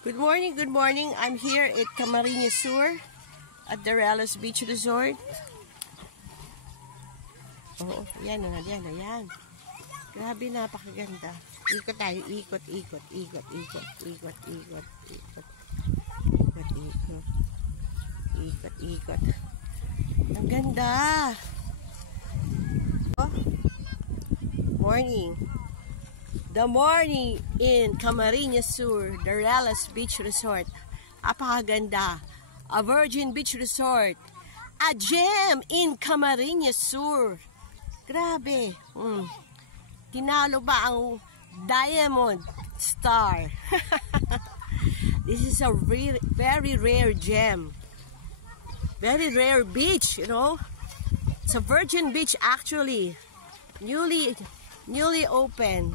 Good morning, good morning. I'm here at Camarines Sur at the Darelas Beach Resort. Oh, ayan. Grabe, napakaganda. Ikot tayo, ikot. Ang ganda. Oh, morning. The morning in Camarines Sur, Darelas Beach Resort. Apakaganda. A virgin beach resort. A gem in Camarines Sur. Grabe. Tinalo ba ang Diamond Star? This is a very rare gem. Very rare beach, you know. It's a virgin beach actually. Newly open.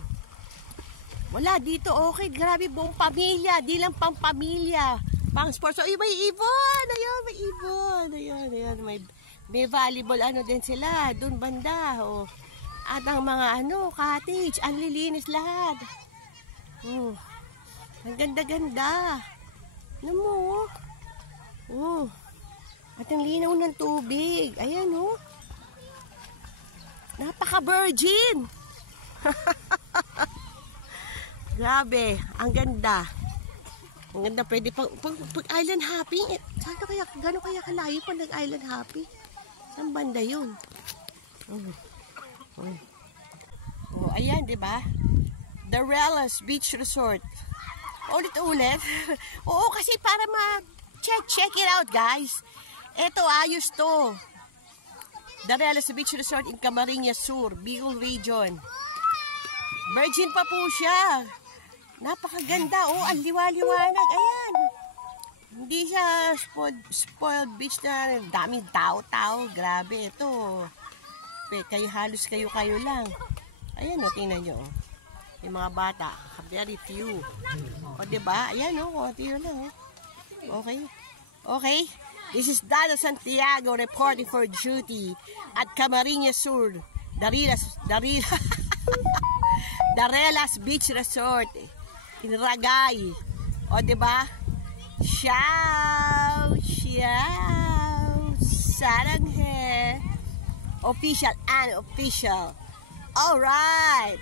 Wala dito, okay. Grabe, buong pamilya. Di lang pang pamilya. Pang sports. Ay, may ibon. May ibon. Ayan. May volleyball din sila. Doon banda. Oh. At ang mga cottage. Ang lilinis lahat. Ang ganda-ganda. Ano mo? Oh. At ang linaw ng tubig. Ayan, oh. Napaka-virgin. Grabe, ang ganda. Ang ganda, pwede pag island hopping. Gano'n kaya kalayo pag nag-island hopping? Saan banda yun? Oh, ayan, di ba? Darelas Beach Resort. Ulit-ulit. Oo, kasi para check it out, guys. Ito, ayos to. Darelas Beach Resort in Camarines Sur, Bicol Region. Virgin pa po siya. Napakaganda. Oh, ang liwa-liwanag. Ayan. Hindi siya spoiled beach na daming tao-tao. Grabe ito. Halos kayo lang. Ayan o, tingnan nyo. Yung mga bata. Very few. O, diba? Ayan o, konti lang. Okay. This is Dada Santiago reporting for duty at Camarines Sur. Darelas Beach Resort. Ragay. O, diba? Ciao. Saranghe. Official and official. Alright.